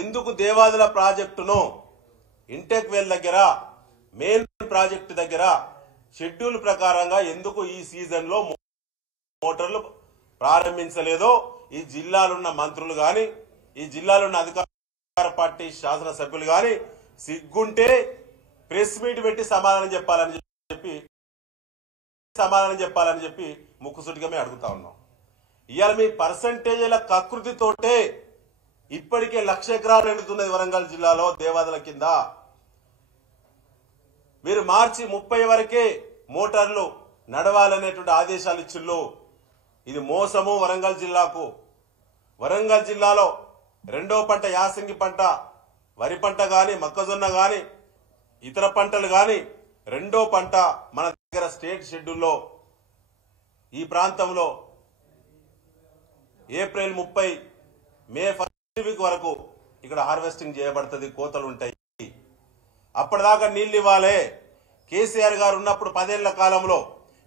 ఎందుకు దేవాదుల ప్రాజెక్టును intake well దగ్గర మెయిన్ ప్రాజెక్టు దగ్గర షెడ్యూల్ ప్రకారంగా ఎందుకు ఈ సీజన్ లో మోటార్లు ప్రారంభించలేదో ఈ జిల్లాలో ఉన్న మంత్రులు గాని ఈ జిల్లాలో ఉన్న అధికార పార్టీ శాసన సభ్యులు గాని సిగ్గుంటే ప్రెస్ మీట్ పెట్టి సమాధానం చెప్పాలని ముక్కుసూటిగా మేము అడుగుతా ఉన్నాం. ఇవాళ మీ పర్సంటేజీల కకృతితోటే ఇప్పటికే 1,00,000 ఎకరాలు ఎండుతున్నది వరంగల్ జిల్లాలో దేవాదుల కింద. మీరు మార్చి 30 వరకే మోటార్లు నడవాలనేటువంటి ఆదేశాలు ఇచ్చిళ్ళు. ఇది మోసము వరంగల్ జిల్లాకు. వరంగల్ జిల్లాలో రెండో పంట యాసంగి పంట వరి పంట గాని మొక్కజొన్న గాని ఇతర పంటలు గాని రెండో పంట మన దగ్గర స్టేట్ షెడ్యూల్లో ఈ ప్రాంతంలో ఏప్రిల్ 30 మే 1 వీక్ వరకు ఇక్కడ హార్వెస్టింగ్ చేయబడుతుంది. కోతలు ఉంటాయి. అప్పటిదాకా నీళ్లు ఇవ్వాలి. కేసీఆర్ గారు ఉన్నప్పుడు 10 ఏళ్ల కాలంలో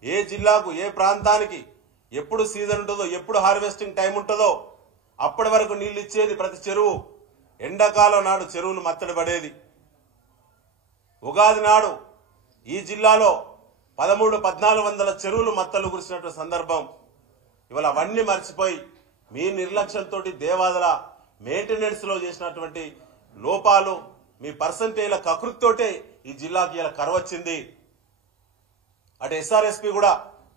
ఏ జిల్లాకు ఏ ప్రాంతానికి ఎప్పుడు సీజన్ ఉంటుందో ఎప్పుడు హార్వెస్టింగ్ టైం ఉంటుందో అప్పటి వరకు నీళ్లు ఇచ్చేది ప్రతి చెరువు. ఎండాకాలం నాడు చెరువులు మత్తడి పడేది. ఉగాది నాడు ఈ జిల్లాలో 1300-1400 చెరువులు మత్తలు కురిసినటువంటి సందర్భం. ఇవాళ అవన్నీ మర్చిపోయి మీ నిర్లక్ష్యంతో దేవాదుల మెయింటెనెన్స్ లో చేసినటువంటి లోపాలు మీ పర్సంటేజ్ల కకృతితోటే ఈ జిల్లాకి ఇలా కరవచ్చింది. అటు ఎస్ఆర్ఎస్పీ కూడా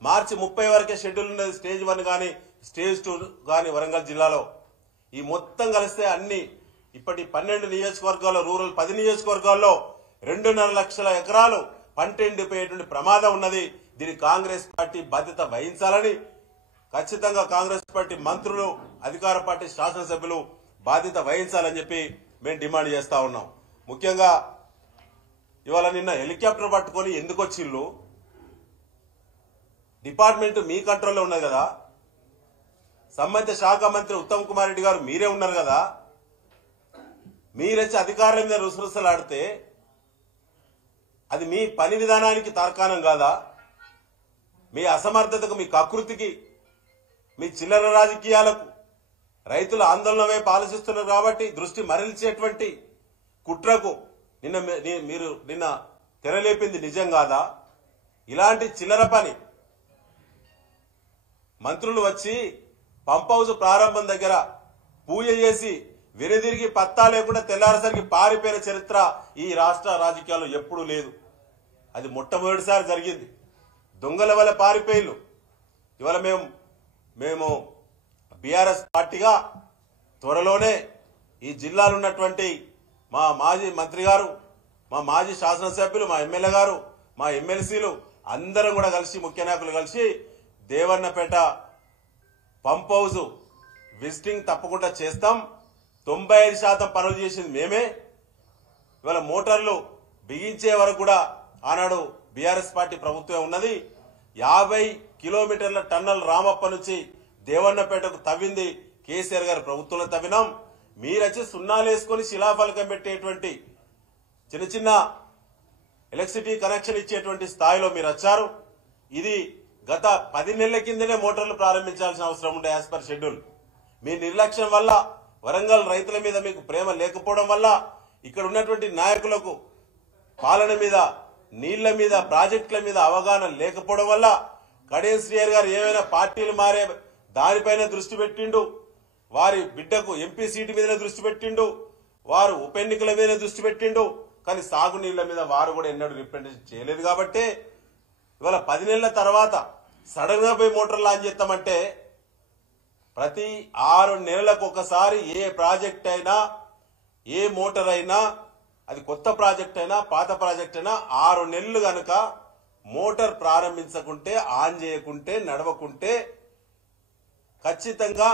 మార్చి 30 వరకే షెడ్యూల్ ఉన్నది. స్టేజ్ 1 గాని స్టేజ్ 2 గాని వరంగల్ జిల్లాలో ఈ మొత్తం కలిస్తే అన్ని ఇప్పటి 12 నియోజకవర్గాల్లో రూరల్ 10 నియోజకవర్గాల్లో 2.5 లక్షల ఎకరాలు పంట ఎండిపోయేటువంటి ప్రమాదం ఉన్నది. దీనికి కాంగ్రెస్ పార్టీ బాధ్యత వహించాలని ఖచ్చితంగా కాంగ్రెస్ పార్టీ మంత్రులు అధికార పార్టీ శాసనసభ్యులు బాధ్యత వహించాలని చెప్పి మేము డిమాండ్ చేస్తా ఉన్నాం. ముఖ్యంగా ఇవాళ నిన్న హెలికాప్టర్ పట్టుకొని ఎందుకు వచ్చిళ్ళు? డిపార్ట్మెంట్ మీ కంట్రోల్లో ఉన్నది కదా. సంబంధిత శాఖ మంత్రి ఉత్తమ్ కుమార్ రెడ్డి గారు మీరే ఉన్నారు కదా. మీరొచ్చి అధికారుల మీద రుసరుసలాడితే అది మీ పని విధానానికి తార్కాణం కాదా? మీ అసమర్థతకు, మీ కకృతికి, మీ చిల్లర రాజకీయాలకు, రైతుల ఆందోళన వైపు ఆలోచిస్తున్నారు కాబట్టి దృష్టి మరల్చేటువంటి కుట్రకు మీరు నిన్న తెరలేపింది నిజం కాదా? ఇలాంటి చిల్లర పని మంత్రులు వచ్చి పంప్ హౌస్ ప్రారంభం దగ్గర పూజ చేసి వెనుదిరిగి పత్తా లేకుండా తెల్లారసరికి పారిపోయిన చరిత్ర ఈ రాష్ట్ర రాజకీయాల్లో ఎప్పుడూ లేదు. అది మొట్టమొదటిసారి జరిగింది. దొంగల వల్ల పారిపోయిళ్ళు. ఇవాళ మేము బీఆర్ఎస్ పార్టీగా త్వరలోనే ఈ జిల్లాలో ఉన్నటువంటి మా మాజీ మంత్రి గారు, మా మాజీ శాసనసభ్యులు, మా ఎమ్మెల్యే గారు, మా ఎమ్మెల్సీలు అందరం కూడా కలిసి ముఖ్య నాయకులు కలిసి దేవన్నపేట పంప్ హౌస్ విజిటింగ్ తప్పకుండా చేస్తాం. 95% పనులు చేసింది మేమే. ఇవాళ మోటార్లు బిగించే వరకు కూడా ఆనాడు బీఆర్ఎస్ పార్టీ ప్రభుత్వమే ఉన్నది. 50 కిలోమీటర్ల టన్నల్ రామప్ప నుంచి దేవన్నపేటకు తవ్వింది కేసీఆర్ గారి ప్రభుత్వంలో తవ్వినాం. మీరొచ్చి సున్నాలు వేసుకుని శిలాఫలకం పెట్టేటువంటి చిన్న చిన్న ఎలక్ట్రిసిటీ కనెక్షన్ ఇచ్చేటువంటి స్థాయిలో మీరు వచ్చారు. ఇది గత 10 నెలల కిందనే మోటార్లు ప్రారంభించాల్సిన అవసరం ఉండే యాజ్ పర్ షెడ్యూల్. మీ నిర్లక్ష్యం వల్ల, వరంగల్ రైతుల మీద మీకు ప్రేమ లేకపోవడం వల్ల, ఇక్కడ ఉన్నటువంటి నాయకులకు పాలన మీద, నీళ్ల మీద, ప్రాజెక్టుల మీద అవగాహన లేకపోవడం వల్ల కడియం శ్రీహరి గారు ఏమైనా పార్టీలు మారే దానిపైన దృష్టి పెట్టిండు. వారి బిడ్డకు ఎంపీ సీటు మీదనే దృష్టి పెట్టిండు. వారు ఉప ఎన్నికల మీద దృష్టి పెట్టిండు. కానీ సాగునీళ్ల మీద వారు కూడా ఎన్నడూ రిప్రజెంటేషన్ చేయలేదు. కాబట్టి ఇవాళ 10 నెలల తర్వాత సడన్ గా పోయి మోటార్ లాంచ్ చేస్తామంటే ప్రతి 6 నెలలకు ఒకసారి ఏ ప్రాజెక్ట్ అయినా, ఏ మోటార్ అయినా, అది కొత్త ప్రాజెక్ట్ అయినా పాత ప్రాజెక్ట్ అయినా 6 నెలలు గనక మోటార్ ప్రారంభించకుంటే, ఆన్ చేయకుంటే, నడవకుంటే ఖచ్చితంగా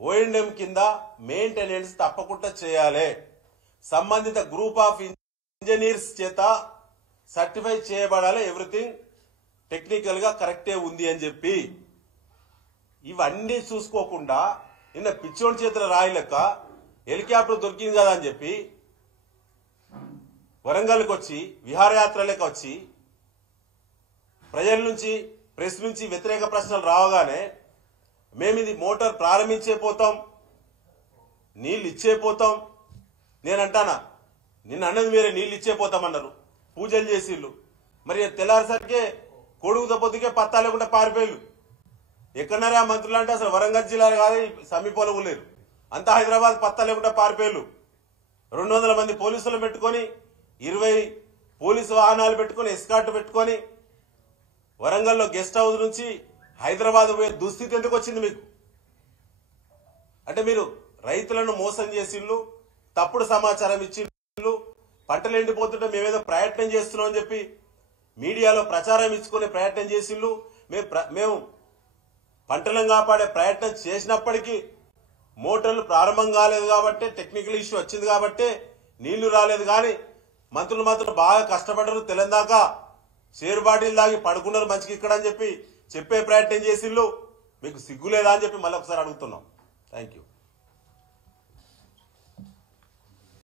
ఓఎండ్ఎం కింద మెయింటెనెన్స్ తప్పకుండా చేయాలి. సంబంధిత గ్రూప్ ఆఫ్ ఇంజనీర్స్ చేత సర్టిఫై చేయబడాలి. ఎవ్రీథింగ్ టెక్నికల్ గా కరెక్టే ఉంది అని చెప్పి ఇవన్నీ చూసుకోకుండా నిన్న పిచ్చోడి చేతుల రాయి లెక్క హెలికాప్టర్ దొరికింది కదా అని చెప్పి వరంగల్కి వచ్చి విహారయాత్ర లెక్క వచ్చి ప్రజల నుంచి, ప్రెస్ నుంచి వ్యతిరేక ప్రశ్నలు రావగానే మేము ఇది మోటార్ ప్రారంభించే పోతాం, నీళ్ళు ఇచ్చేపోతాం నేనంటానా, నిన్న అన్నది మీరే నీళ్ళు ఇచ్చేపోతామన్నారు, పూజలు చేసిళ్ళు. మరి తెల్లారిసరికే కొడుకుతో పొద్దుకే పత్తా లేకుండా పారిపోయిళ్ళు. ఎక్కడన్నారా మంత్రులు అంటే అసలు వరంగల్ జిల్లా కాదు, సమీపంలో లేరు, అంతా హైదరాబాద్ పత్తా లేకుండా పారిపోయిళ్ళు. 200 మంది పోలీసులు పెట్టుకొని 20 పోలీసు వాహనాలు పెట్టుకొని ఎస్కార్ట్ పెట్టుకొని వరంగల్లో గెస్ట్ హౌస్ నుంచి హైదరాబాద్ పోయే దుస్థితి ఎందుకు వచ్చింది మీకు? అంటే మీరు రైతులను మోసం చేసిళ్ళు, తప్పుడు సమాచారం ఇచ్చిళ్ళు, పంటలు ఎండిపోతుంటే మేమేదో ప్రయత్నం చేస్తున్నాం అని చెప్పి మీడియాలో ప్రచారం ఇచ్చుకునే ప్రయత్నం చేసిళ్ళు. మేము పంటలను కాపాడే ప్రయత్నం చేసినప్పటికీ మోటార్లు ప్రారంభం కాలేదు కాబట్టి, టెక్నికల్ ఇష్యూ వచ్చింది కాబట్టి నీళ్లు రాలేదు. కానీ మంత్రులు మాత్రం బాగా కష్టపడ్డారు, తెలంగాణ షేర్ బాటిల్ దాగి పడుకున్నారు మంచికి ఇక్కడ అని చెప్పి చెప్పే ప్రయత్నం చేసిళ్ళు. మీకు సిగ్గులేదా అని చెప్పి మళ్ళీ ఒకసారి అడుగుతున్నాం. Thank you.